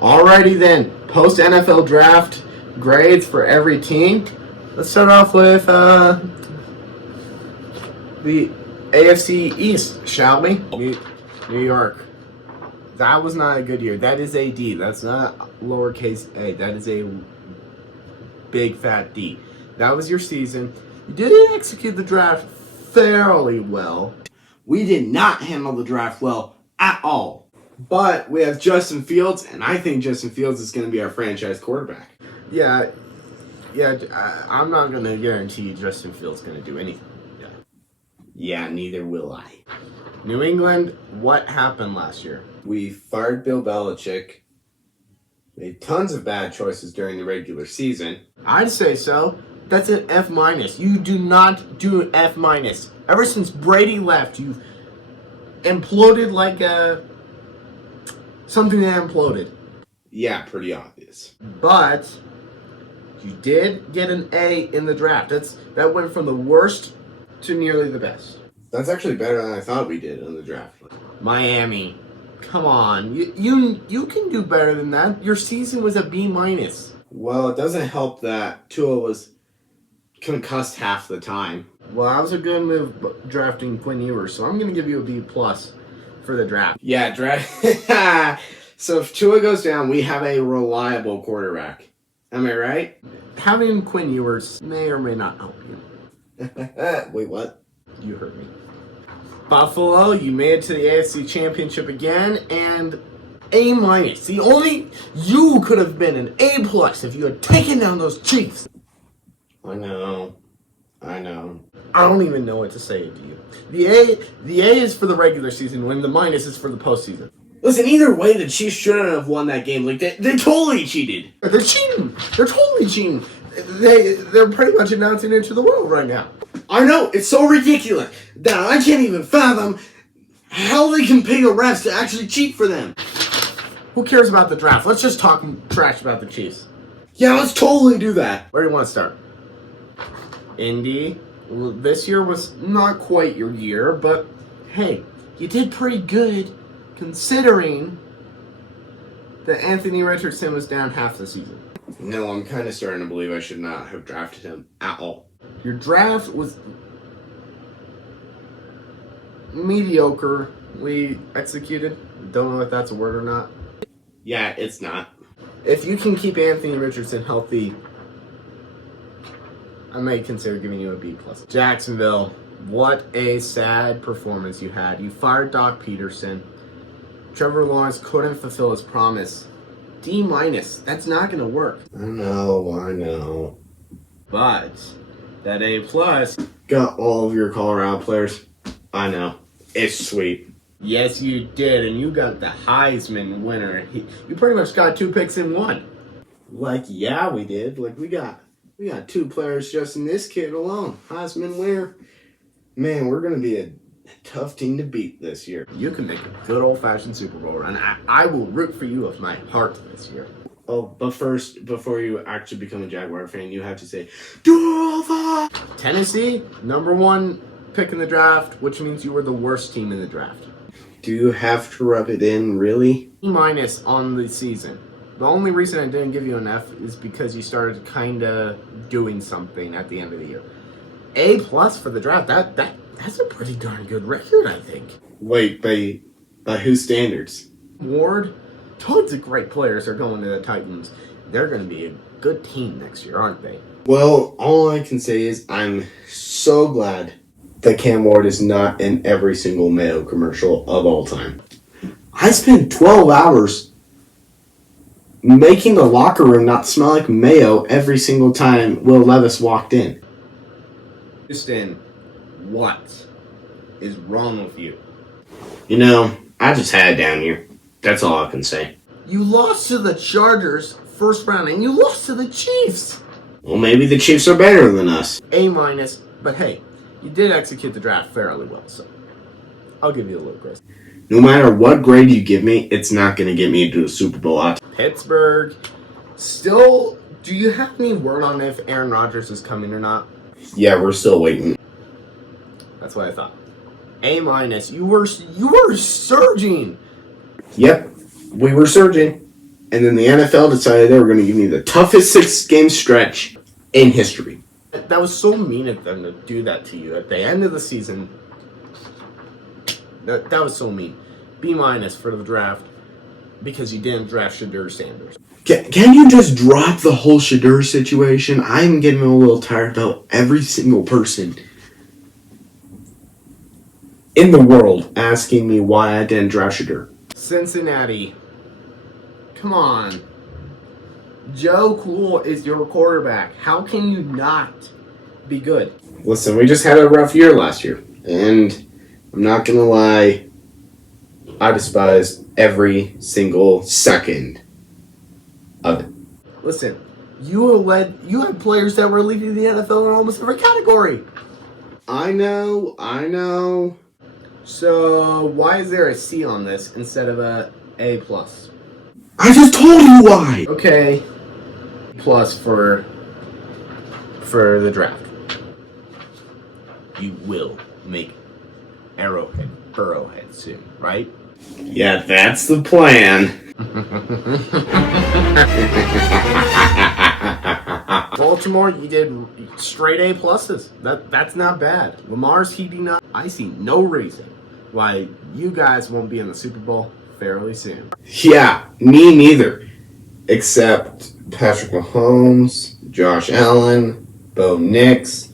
Alrighty then, post NFL draft grades for every team. Let's start off with the AFC East, shall we? New York. That was not a good year. That is a D. That's not lowercase a. That is a big fat D. That was your season. You did execute the draft fairly well. We did not handle the draft well at all. But we have Justin Fields, and I think Justin Fields is going to be our franchise quarterback. Yeah, I'm not going to guarantee Justin Fields is going to do anything. Yeah, neither will I. New England, what happened last year? We fired Bill Belichick, made tons of bad choices during the regular season. I'd say so. That's an F-. You do not do an F-. Ever since Brady left, you've imploded like something that imploded. Yeah, pretty obvious. But you did get an A in the draft. That went from the worst to nearly the best. That's actually better than I thought we did in the draft. Miami, come on, you can do better than that. Your season was a B-. Well, it doesn't help that Tua was concussed half the time. Well, that was a good move drafting Quinn Ewers, so I'm going to give you a B+ for the draft. Yeah, draft. So if Tua goes down, we have a reliable quarterback. Am I right? Having Quinn Ewers may or may not help you. Wait, what? You heard me. Buffalo, you made it to the AFC Championship again, and A-. You could have been an A+ if you had taken down those Chiefs. I know. I don't even know what to say to you. The A is for the regular season, when the minus is for the postseason. Listen, either way, the Chiefs shouldn't have won that game. Like they totally cheated. They're cheating. They're totally cheating. They're pretty much announcing it to the world right now. I know, it's so ridiculous that I can't even fathom how they can pay the refs to actually cheat for them. Who cares about the draft? Let's just talk trash about the Chiefs. Yeah, let's totally do that. Where do you want to start? Indy. Well, this year was not quite your year, but hey, you did pretty good considering that Anthony Richardson was down half the season. No, I'm kind of starting to believe I should not have drafted him at all. Your draft was mediocrely executed. Don't know if that's a word or not. Yeah, it's not. If you can keep Anthony Richardson healthy, I may consider giving you a B+. Jacksonville, what a sad performance you had. You fired Doc Peterson. Trevor Lawrence couldn't fulfill his promise. D-. That's not going to work. I know. But that A+. Got all of your Colorado players. I know. It's sweet. Yes, you did, and you got the Heisman winner. You pretty much got 2 picks in 1. Like, yeah, we did. Like, we got 2 players just in this kid alone. Heisman winner. Man, we're going to be a tough team to beat this year. You can make a good old-fashioned Super Bowl run. I will root for you with my heart this year. Oh, but first, before you actually become a Jaguar fan, you have to say, Duval! Tennessee, number 1 pick in the draft, which means you were the worst team in the draft. Do you have to rub it in, really? E- on the season. The only reason I didn't give you an F is because you started kind of doing something at the end of the year. A+ for the draft. That's a pretty darn good record, I think. Wait, by whose standards? Ward, tons of great players are going to the Titans. They're going to be a good team next year, aren't they? Well, all I can say is I'm so glad that Cam Ward is not in every single Mayo commercial of all time. I spent 12 hours making the locker room not smell like mayo every single time Will Levis walked in. Houston, what is wrong with you? You know, I just had it down here. That's all I can say. You lost to the Chargers first round, and you lost to the Chiefs. Well, maybe the Chiefs are better than us. A-, but hey, you did execute the draft fairly well, so I'll give you a little grace. No matter what grade you give me, it's not going to get me into the Super Bowl. Pittsburgh, still, do you have any word on if Aaron Rodgers is coming or not? Yeah, we're still waiting. That's what I thought. A-, you were surging. Yep, we were surging. And then the NFL decided they were going to give me the toughest 6-game stretch in history. That was so mean of them to do that to you at the end of the season. That was so mean. B- for the draft because you didn't draft Shadur Sanders. Can you just drop the whole Shadur situation? I'm getting a little tired about every single person in the world asking me why I didn't draft Shadur. Cincinnati. Come on. Joe Cool is your quarterback. How can you not be good? Listen, we just had a rough year last year. And I'm not going to lie, I despised every single second of it. Listen, you had players that were leading the NFL in almost every category. I know. So why is there a C on this instead of a A+? I just told you why. Okay, plus for the draft. You will make Burrowhead soon, right? Yeah, that's the plan. Baltimore, you did straight A pluses. That's not bad. Lamar's heating up. I see no reason why you guys won't be in the Super Bowl fairly soon. Yeah, me neither. Except Patrick Mahomes, Josh Allen, Bo Nix,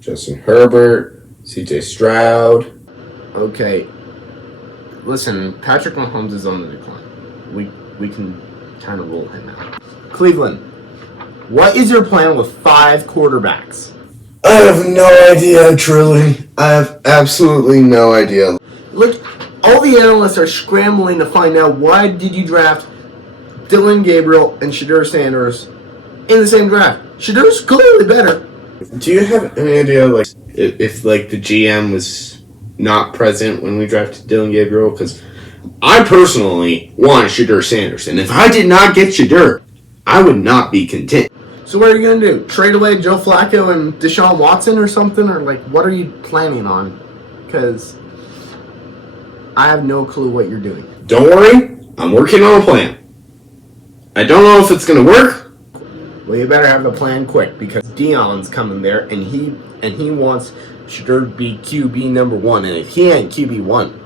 Justin Herbert, CJ Stroud. Okay, listen, Patrick Mahomes is on the decline. We can kind of rule him out. Cleveland, what is your plan with 5 quarterbacks? I have no idea, truly. I have absolutely no idea. Look, all the analysts are scrambling to find out why did you draft Dylan Gabriel and Shadur Sanders in the same draft. Shadur's clearly better. Do you have any idea, like, if the GM was not present when we drafted Dylan Gabriel? Because I personally want Shadur Sanders, and if I did not get Shadur, I would not be content. So what are you going to do? Trade away Joe Flacco and Deshaun Watson or something? Or, what are you planning on? Because I have no clue what you're doing. Don't worry, I'm working on a plan. I don't know if it's going to work. Well, you better have the plan quick because Dion's coming there, and he wants Shadur to be QB number 1. And if he ain't QB 1,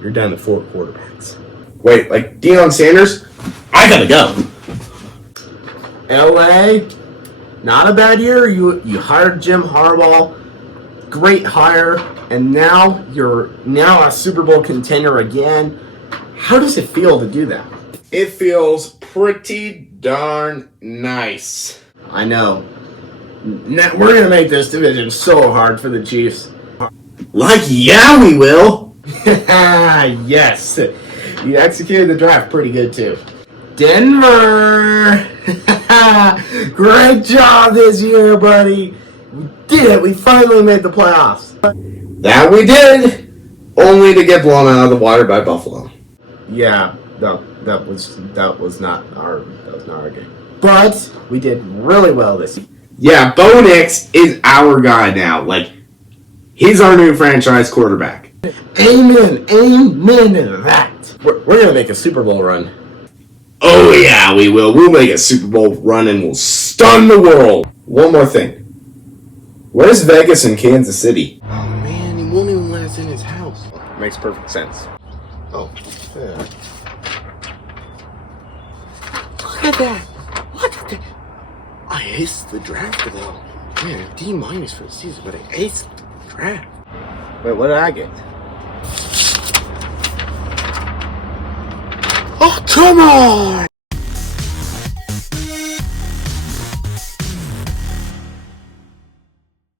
you're down to 4 quarterbacks. Wait, like Deion Sanders? I gotta go. LA, not a bad year. You hired Jim Harbaugh, great hire, and now you're a Super Bowl contender again. How does it feel to do that? It feels pretty darn nice. I know. Now, we're gonna make this division so hard for the Chiefs. Like, yeah, we will. Yes, you executed the draft pretty good too. Denver, great job this year, buddy. We did it. We finally made the playoffs. That we did, only to get blown out of the water by Buffalo. Yeah, that was not our game. But we did really well this year. Yeah, Bo Nix is our guy now. Like, he's our new franchise quarterback. Amen to that. We're gonna make a Super Bowl run. Oh yeah, we will. We'll make a Super Bowl run and we'll stun the world. One more thing. Where's Vegas and Kansas City? Oh man, he won't even let us in his house. Makes perfect sense. Oh, yeah. Look at that. I aced the draft though. Man, D- for the season, but I aced the draft. Wait, what did I get? Oh, come on!